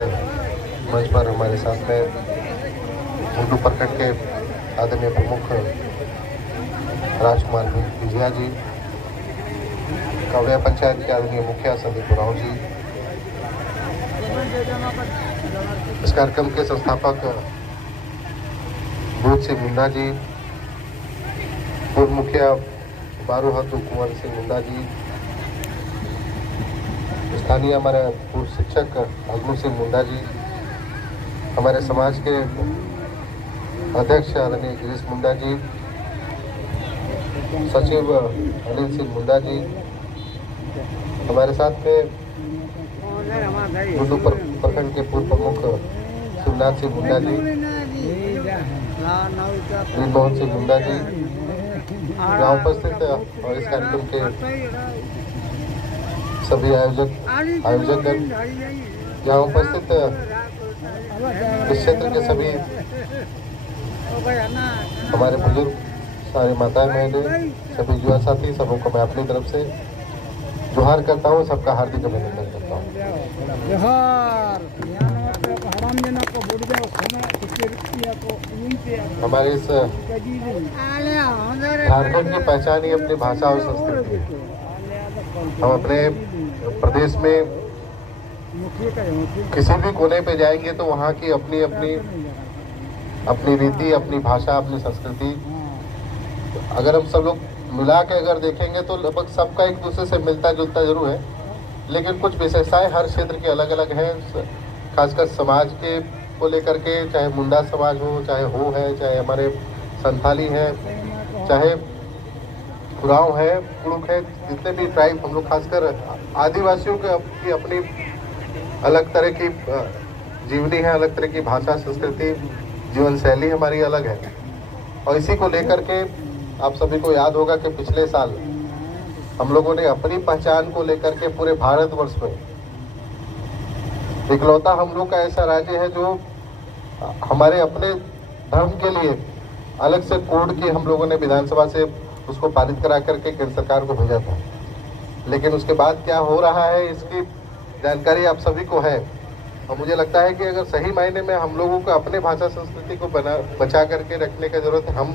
मंच पर हमारे साथ में मुंडू प्रखंड के आदरणीय प्रमुख राजकुमार विजया जी, कवड़िया पंचायत के आदरणीय मुखिया संदीप उरांव जी, इस कार्यक्रम के संस्थापक भूत सिंह मुंडा जी, पूर्व मुखिया बारूहतु कुंवर सिंह मुंडा जी, स्थानीय हमारे पूर्व शिक्षक अग्नु सिंह मुंडा जी, हमारे समाज के अध्यक्ष आदरणीय गिरीश मुंडा जी, सचिव अनिल सिंह मुंडा जी, हमारे साथ में मुंडू प्रखंड के पूर्व प्रमुख शिवनाथ सिंह मुंडा जी, मोहन सिंह मुंडा जी, यहाँ उपस्थित और इस कार्यक्रम के सभी आयोजक यहाँ उपस्थित इस क्षेत्र के सभी हमारे बुजुर्ग, सारे माताएं बहनें, सभी युवा साथी, सबों को मैं अपनी तरफ से जोहार करता हूँ, सबका हार्दिक अभिनंदन करता हूँ। हमारे इस झारखंड की पहचान ही अपनी भाषा और संस्कृति है। हम अपने प्रदेश में किसी भी कोने पे जाएंगे तो वहाँ की अपनी रीति, अपनी भाषा, अपनी संस्कृति, अगर हम सब लोग मिला के अगर देखेंगे तो लगभग सबका एक दूसरे से मिलता जुलता जरूर है, लेकिन कुछ विशेषताएं हर क्षेत्र की अलग अलग हैं। खासकर समाज के को लेकर के, चाहे मुंडा समाज हो, चाहे हो है, चाहे हमारे संथाली है, चाहे उरांव है, कुड़ुक है, जितने भी ट्राइब हम लोग, खासकर आदिवासियों की अपनी अलग तरह की जीवनी है, अलग तरह की भाषा, संस्कृति, जीवन शैली हमारी अलग है। और इसी को लेकर के आप सभी को याद होगा कि पिछले साल हम लोगों ने अपनी पहचान को लेकर के पूरे भारतवर्ष में इकलौता हम लोग का ऐसा राज्य है जो हमारे अपने धर्म के लिए अलग से कोड की हम लोगों ने विधानसभा से उसको पारित करा करके केंद्र सरकार को भेजा था। लेकिन उसके बाद क्या हो रहा है इसकी जानकारी आप सभी को है, और मुझे लगता है कि अगर सही मायने में हम लोगों को अपने भाषा संस्कृति को बचा करके रखने की जरूरत है, हम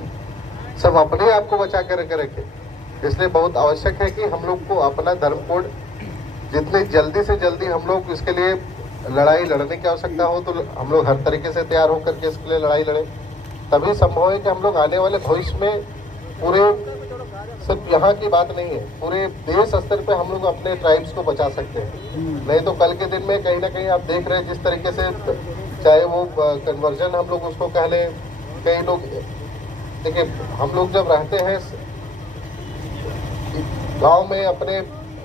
सब अपने आप को बचा करके रखें। इसलिए बहुत आवश्यक है कि हम लोग को अपना धर्म कोड जितनी जल्दी से जल्दी हम लोग इसके लिए लड़ाई लड़ने की आवश्यकता हो तो हम लोग हर तरीके से तैयार होकर के इसके लिए लड़ाई लड़ें। तभी संभव है कि हम लोग आने वाले भविष्य में पूरे, सिर्फ यहाँ की बात नहीं है, पूरे देश स्तर पे हम लोग अपने ट्राइब्स को बचा सकते हैं। नहीं तो कल के दिन में कहीं ना कहीं आप देख रहे हैं जिस तरीके से, चाहे वो कन्वर्जन हम लोग उसको कह लें, कई लोग, देखिए हम लोग जब रहते हैं गांव में, अपने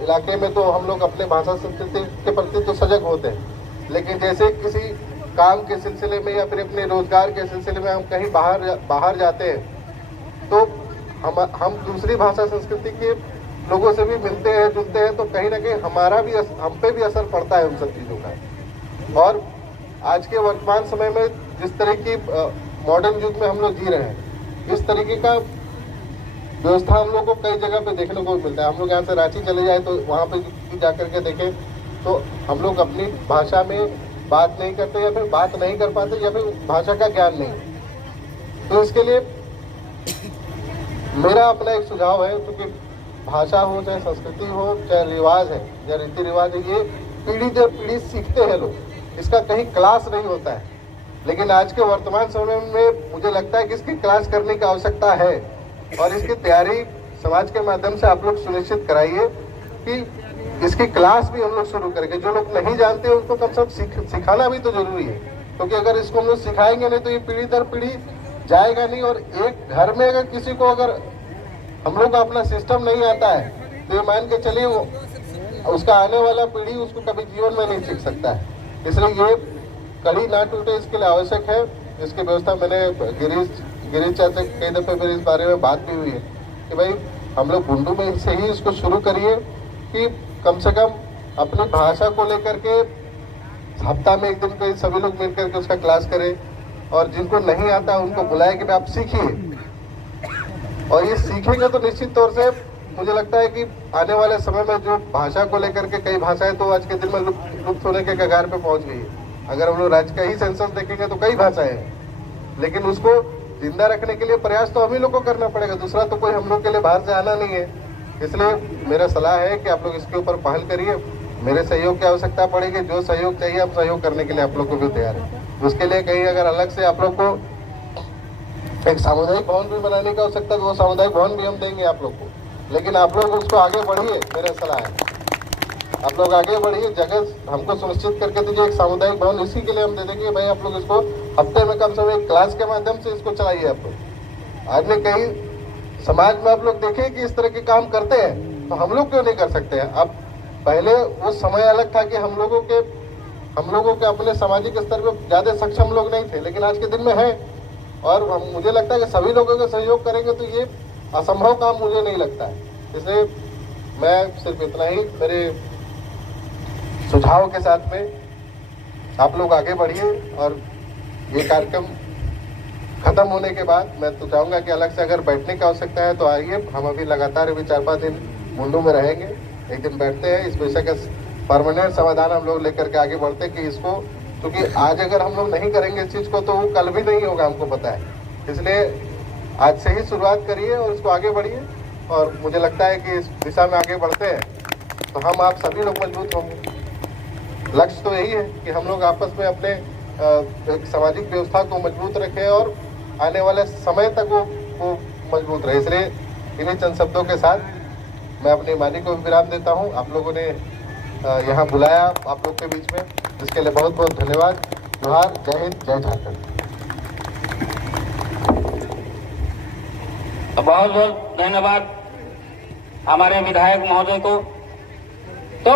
इलाके में, तो हम लोग अपने भाषा संस्कृति के प्रति तो सजग होते हैं, लेकिन जैसे किसी काम के सिलसिले में या फिर अपने रोजगार के सिलसिले में हम कहीं बाहर जाते हैं तो हम दूसरी भाषा संस्कृति के लोगों से भी मिलते हैं, जुलते हैं, तो कहीं ना कहीं हमारा भी, हम पे भी असर पड़ता है उन सब चीज़ों का। और आज के वर्तमान समय में जिस तरह की मॉडर्न युग में हम लोग जी रहे हैं, इस तरीके का व्यवस्था हम लोग को कई जगह पे देखने को मिलता है। हम लोग यहाँ से रांची चले जाए तो वहाँ पे जा करके देखें तो हम लोग अपनी भाषा में बात नहीं करते, या फिर बात नहीं कर पाते, या फिर भाषा का ज्ञान नहीं। तो इसके लिए मेरा अपना एक सुझाव है, क्योंकि भाषा हो, चाहे संस्कृति हो, चाहे रिवाज है, चाहे रीति रिवाज है, ये पीढ़ी दर पीढ़ी सीखते हैं लोग, इसका कहीं क्लास नहीं होता है। लेकिन आज के वर्तमान समय में मुझे लगता है कि इसकी क्लास करने की आवश्यकता है, और इसकी तैयारी समाज के माध्यम से आप लोग सुनिश्चित कराइए कि इसकी क्लास भी हम लोग शुरू करके, जो लोग नहीं जानते उनको कम से कम सिखाना भी तो जरूरी है, क्योंकि अगर इसको हम लोग सिखाएंगे नहीं तो ये पीढ़ी दर पीढ़ी जाएगा नहीं। और एक घर में अगर किसी को, अगर हम लोग का अपना सिस्टम नहीं आता है तो ये मान के चलिए वो उसका आने वाला पीढ़ी उसको कभी जीवन में नहीं सीख सकता है। इसलिए ये कड़ी ना टूटे, इसके लिए आवश्यक है इसकी व्यवस्था। मैंने गिरीश चाचा से कई दफे मेरे इस बारे में बात भी हुई है कि भाई हम लोग बुंडू में से ही इसको शुरू करिए कि कम से कम अपनी भाषा को लेकर के हफ्ता में एक दिन पे सभी लोग मिल करके उसका क्लास करें, और जिनको नहीं आता उनको बुलाए कि आप सीखिए। और ये सीखेंगे तो निश्चित तौर से मुझे लगता है कि आने वाले समय में जो भाषा को लेकर के, कई भाषाएं तो आज के दिन में लुप्त होने के कगार पे पहुंच गई है, अगर हम लोग राज्य का ही सेंसस देखेंगे तो कई भाषाएं हैं, लेकिन उसको जिंदा रखने के लिए प्रयास तो हम ही लोग को करना पड़ेगा, दूसरा तो कोई हम लोग के लिए बाहर से आना नहीं है। इसलिए मेरा सलाह है कि आप लोग इसके ऊपर पहल करिए। मेरे सहयोग की आवश्यकता पड़ेगी, जो सहयोग चाहिए हम सहयोग करने के लिए आप लोग को भी तैयार है। उसके लिए कहीं अगर अलग से आप लोग को एक सामुदायिक भवन भी बनाने की आवश्यकता है तो वो सामुदायिक भवन भी हम देंगे आप लोग को, लेकिन आप लोग उसको आगे बढ़िए। मेरा सलाह है आप लोग आगे बढ़िए, जगह हमको सुनिश्चित करके दीजिए। एक सामुदायिक भवन इसी के लिए हम दे देंगे भाई, आप लोग इसको हफ्ते में कम से कम एक क्लास के माध्यम से इसको चलाइए। आप लोग आज में कहीं समाज में आप लोग देखें कि इस तरह के काम करते हैं, तो हम लोग क्यों नहीं कर सकते हैं? अब पहले वो समय अलग था कि हम लोगों के अपने सामाजिक स्तर पर ज्यादा सक्षम लोग नहीं थे, लेकिन आज के दिन में है। और मुझे लगता है कि सभी लोगों का सहयोग करेंगे तो ये असंभव काम मुझे नहीं लगता है। इसलिए मैं सिर्फ इतना ही मेरे सुझाव के साथ में आप लोग आगे बढ़िए। और ये कार्यक्रम खत्म होने के बाद मैं तो चाहूंगा कि अलग से अगर बैठने की आवश्यकता है तो आइए। हम अभी लगातार अभी 4-5 दिन मुंडू में रहेंगे, एक दिन बैठते हैं, इस विषय का परमानेंट समाधान हम लोग लेकर के आगे बढ़ते हैं कि इसको, क्योंकि आज अगर हम लोग नहीं करेंगे इस चीज को तो वो कल भी नहीं होगा, हमको पता है। इसलिए आज से ही शुरुआत करिए और इसको आगे बढ़िए। और मुझे लगता है कि इस दिशा में आगे बढ़ते हैं तो हम आप सभी लोग मजबूत होंगे। लक्ष्य तो यही है कि हम लोग आपस में अपने एक सामाजिक व्यवस्था को मजबूत रखें और आने वाले समय तक वो मजबूत रहे। इसलिए इन्हीं चंद शब्दों के साथ मैं अपनी वाणी को विराम देता हूँ। आप लोगों ने यहाँ बुलाया आप लोग के बीच में, जिसके लिए बहुत बहुत धन्यवाद। जोहार, जय हिंद, जय झारखंड। बहुत बहुत धन्यवाद हमारे विधायक महोदय को। तो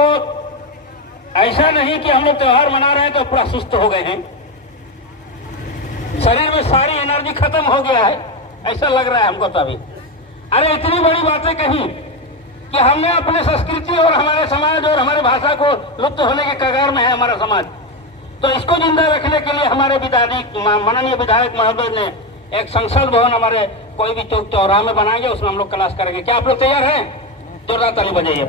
ऐसा नहीं कि हम लोग त्योहार मना रहे हैं तो पूरा सुस्त हो गए हैं, शरीर में सारी एनर्जी खत्म हो गया है, ऐसा लग रहा है हमको तो अभी। अरे इतनी बड़ी बातें कही कि हमने अपने संस्कृति और हमारे समाज और हमारे भाषा को लुप्त होने के कगार में है हमारा समाज, तो इसको जिंदा रखने के लिए हमारे माननीय विधायक महोदय ने एक संसद भवन हमारे कोई भी चौक चौराहा में बनाएंगे, उसमें हम लोग क्लास करेंगे। क्या आप लोग तैयार हैं? जोरदार ताली बजाइए।